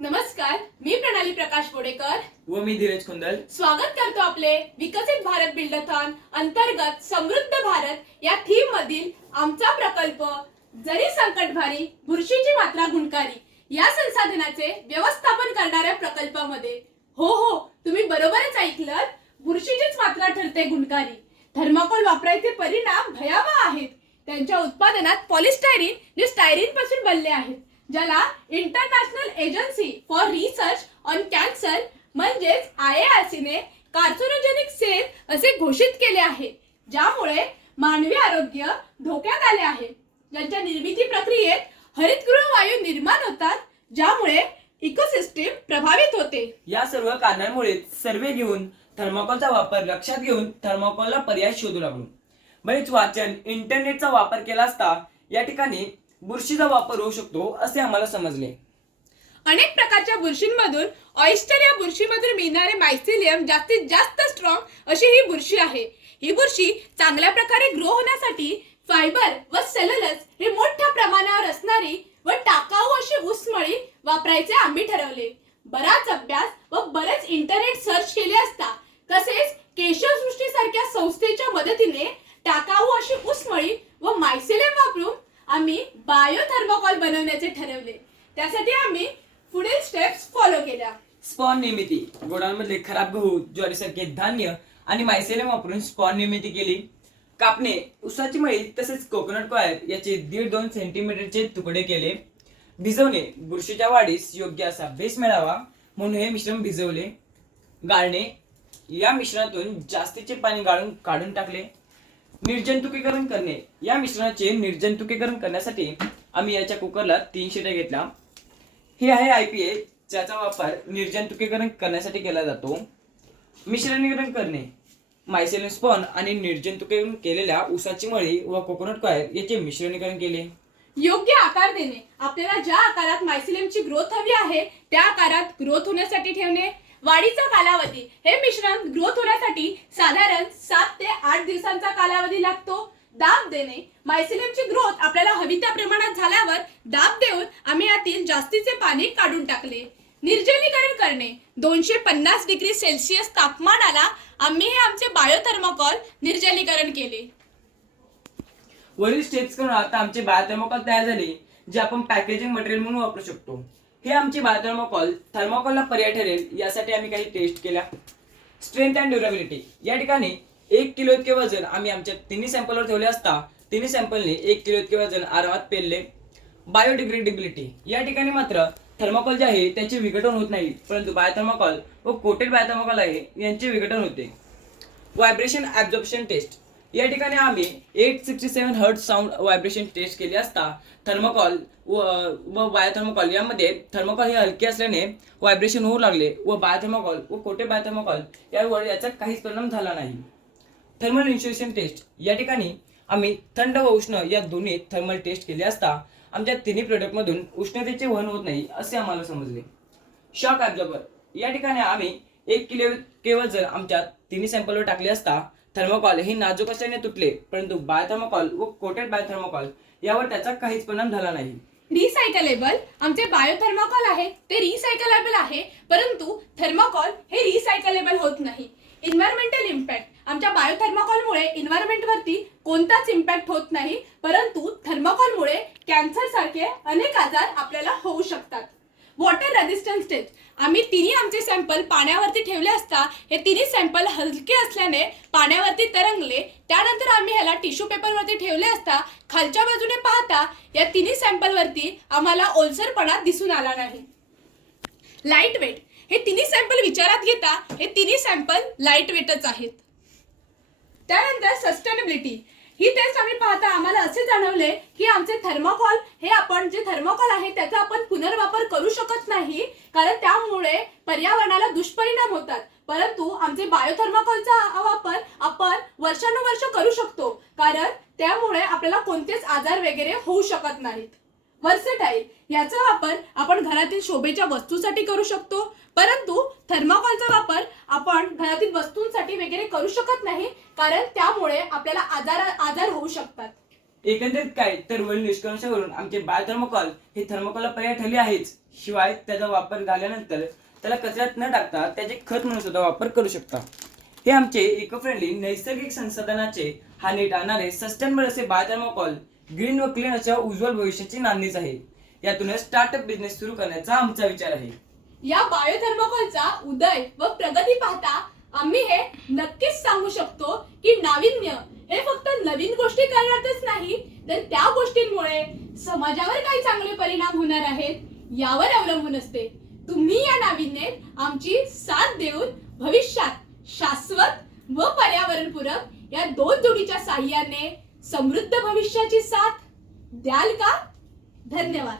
नमस्कार मी प्रणाली प्रकाश बोडेकर. व मी धीरज कुंदल. स्वागत करतो आपले विकसित भारत बिल्डथॉन अंतर्गत समृद्ध भारत या थीम मधील आमचा प्रकल्प जरी संकट भारी बुरशीची मात्रा गुणकारी या संसाधनाचे व्यवस्थापन करणाऱ्या प्रकल्पामध्ये. हो हो तुम्ही बरोबरच ऐकलं बुरशीचीच मात्रा ठरते गुणकारी. थर्माकोल वापरायचे परिणाम भयावह आहेत. त्यांच्या उत्पादनात पॉलिस्टायरीन आणि स्टायरीन पासून बनले आहेत ज्याला International Agency for Research on Cancer म्हणजेच आय ने कार्सोनोजेनिक सेल असे घोषित केले आहे ज्यामुळे मानवी आरोग्य धोक्यात आले आहे. ज्यांच्या निर्मिती प्रक्रियेत हरितगृह वायू निर्माण होतात ज्यामुळे इकोसिस्टीम प्रभावित होते. या सर्व कारणांमुळे सर्वे घेऊन थर्माकोलचा वापर लक्षात घेऊन थर्माकोलला पर्याय शोधू लागलो. बरेच वाचन इंटरनेटचा वापर केला असता या ठिकाणी बुरशीचा वापर होऊ शकतो असे आम्हाला समजले. अनेक प्रकारच्या बुरशींमधून ऑइस्टर या बुरशीमधून मिळणारे मायसिलियम जास्तीत जास्त स्ट्रॉंग अशी ही बुरशी आहे. ही बुरशी चांगल्या प्रकारे ग्रो होण्यासाठी फायबर व सेल्युलस हे मोठ्या प्रमाणावर असणारी व टाकाऊ अशी उसमळी वापरायचे आम्ही ठरवले. बराच अभ्यास व बरेच इंटरनेट सर्च केले असता तसेच केशवसृष्टी सारख्या संस्थेच्या मदतीने टाकाऊ अशी उसमळी व मायसिलियम वापरून आम्ही बायोथर्मोकॉल बनवण्याचे ठरवले. त्यासाठी आम्ही पुढील स्टेप्स फॉलो केल्या. स्पॉन निर्मिती. गोडांमधले खराब गहू ज्वारीसारखे धान्य आणि मायसेलियम वापरून स्पॉन निर्मिती केली. कापणे उसाची मळी तसेच कोकोनट कॉयर याचे दीड दोन सेंटीमीटरचे तुकडे केले. भिजवणे बुरशीच्या वाढीस योग्य असा बेस मिळावा म्हणून हे मिश्रण भिजवले. गाळणे या मिश्रणातून जास्तीचे पाणी गाळून काढून टाकले. निर्जंतुकीकरण करणे. या मिश्रणाचे निर्जंतुकीकरण करण्यासाठी आम्ही याच्या कुकरला तीन शिट्या घेतल्या हे आहे आय पी ए ज्याचा वापर निर्जंतुकीकरण करण्यासाठी केला जातो. मिश्रणीकरण करणे मायसेलिन स्पॉन आणि निर्जंतुकीकरण केलेल्या उसाची मळी व कोकोनट कॉयर याचे मिश्रणीकरण केले. योग्य आकार देणे आपल्याला ज्या आकारात मायसिलियमची ग्रोथ हवी आहे त्या आकारात ग्रोथ होण्यासाठी ठेवणे. वाढीचा कालावधी हे मिश्रण ग्रोथ होण्यासाठी साधारण सात ते आठ दिवसांचा कालावधी लागतो. दाब देणे. मायसिलियमची ग्रोथ आपल्याला हवी त्या प्रमाणात झाल्यावर दाब देऊन आम्ही यातील जास्तीचे पाणी काढून टाकले. निर्जलीकरण करणे. दोनशे पन्नास डिग्री सेल्सिअस तापमानाला आम्ही हे आमचे बायोथर्मोकॉल निर्जलीकरण केले. वरील स्टेप्स करून आता आमचे बायोथर्मोकॉल तयार झाले जे आपण पॅकेजिंग मटेरियल म्हणून वापरू शकतो. हे आमचे बायोथर्मोकॉल थर्मोकॉलला पर्याय ठरेल यासाठी आम्ही काही टेस्ट केल्या. Strength and durability. या ठिकाणी एक किलो इतके वजन आम्ही आमच्या तिन्ही सॅम्पलवर ठेवले असता तिन्ही सॅम्पलने एक किलो इतके वजन आरामात पेरले. बायोडिग्रेडेबिलिटी या ठिकाणी मात्र थर्मोकॉल जे आहे त्याचे विघटन होत नाही परंतु बायोथर्माकॉल व कोटेड बायोथर्माकॉल आहे यांचे विघटन होते. व्हायब्रेशन ॲब्झॉर्प्शन टेस्ट या ठिकाणी आम्ही eight sixty seven hertz sound vibration test केली असता थर्मोकॉल व व बायोथर्मोकॉल यामध्ये थर्मोकॉल हे हलके असल्याने व्हायब्रेशन होऊ लागले व बायोथर्मोकॉल व कोटे बायोथर्मोकॉल यावर याचा काहीच परिणाम झाला नाही. Thermal insulation test. या ठिकाणी आम्ही थंड व उष्ण या दोन्ही थर्मल टेस्ट केले असता आमच्या तिन्ही प्रोडक्टमधून उष्णतेचे वहन होत नाही असे आम्हाला समजले. शॉक ॲब्झॉर्बर या ठिकाणी आम्ही एक किलो केवळ जर आमच्या तिन्ही सॅम्पलवर टाकले असता थर्मोकॉल हे नाजूक असल्याने तुटले परंतु बायोथर्मोकॉल व कोटेड बायोथर्मोकॉल यावर त्याचा काहीच परिणाम झाला नाही. रिसायकलेबल आमचे बायोथर्मोकॉल आहे ते रिसायकलेबल आहे परंतु थर्मोकॉल हे रिसायकलेबल होत नाही. इन्व्हायरमेंटल इम्पॅक्ट आमच्या बायोथर्माकॉलमुळे इन्व्हायरमेंटवरती कोणताच इम्पॅक्ट होत नाही परंतु थर्माकॉलमुळे कॅन्सरसारखे अनेक आजार आपल्याला होऊ शकतात. वॉटर रेजिस्टन्स टेस्ट आम्ही तिन्ही आमचे सॅम्पल पाण्यावरती ठेवले असता हे तिन्ही सॅम्पल हलके असल्याने पाण्यावरती तरंगले त्यानंतर आम्ही ह्याला टिश्यू पेपरवरती ठेवले असता खालच्या बाजूने पाहता या तिन्ही सॅम्पलवरती आम्हाला ओलसरपणा दिसून आला नाही. लाइट वेट हे तिन्ही सॅम्पल विचारात घेता हे तिन्ही सॅम्पल लाइट वेटच आहेत. त्यानंतर सस्टेनेबिलिटी ही टेस्ट आम्ही पाहता आम्हाला असे जाणवले की आमचे थर्मोकॉल हे आपण जे थर्मोकॉल आहे त्याचा आपण पुनर्वापर करू शकत नाही कारण त्यामुळे पर्यावरणाला दुष्परिणाम होतात. परंतु आमचे बायोथर्माकॉलचा वापर आपण वर्षानुवर्ष करू शकतो कारण त्यामुळे आपल्याला कोणतेच आजार वगैरे होऊ शकत नाहीत. व्हर्सटाईल याचा वापर आपण घरातील शोभेच्या वस्तूसाठी करू शकतो. परंतु थर्माकॉलचा वापर आपण घरातील वस्तूंसाठी वगैरे करू शकत नाही कारण त्यामुळे आपल्याला आजार आजार होऊ शकतात. एकंदरीत काय? तर वरील निष्कर्षावरून आमचे बायोथर्मोकॉल हे थर्मोकॉलला पर्याय ठरले आहेच शिवाय त्याचा वापर झाल्यानंतर त्याला कचऱ्यात न टाकता त्याचे खत म्हणून सुद्धा वापर करू शकता. हे आमचे इको फ्रेंडली नैसर्गिक संसाधनाचे हानी टाळणारे सस्टेनेबल असे बायोथर्मोकॉल ग्रीन व क्लीन अशा उज्ज्वल भविष्याची नांदीच आहे. यातूनच स्टार्टअप बिझनेस सुरू करण्याचा आमचा विचार आहे. या बायोथर्मोकॉलचा उदय व प्रगती पाहता आम्ही हे नक्कीच सांगू शकतो की नाविन्य हे फक्त नवीन गोष्टी करण्यातच नाही तर त्या गोष्टींमुळे समाजावर काही चांगले परिणाम होणार आहेत यावर अवलंबून असते. तुम्ही या नाविन्यात आमची साथ देऊन भविष्यात शाश्वत व पर्यावरणपूरक या दोन जोडीच्या साह्याने समृद्ध भविष्याची साथ द्याल का? धन्यवाद.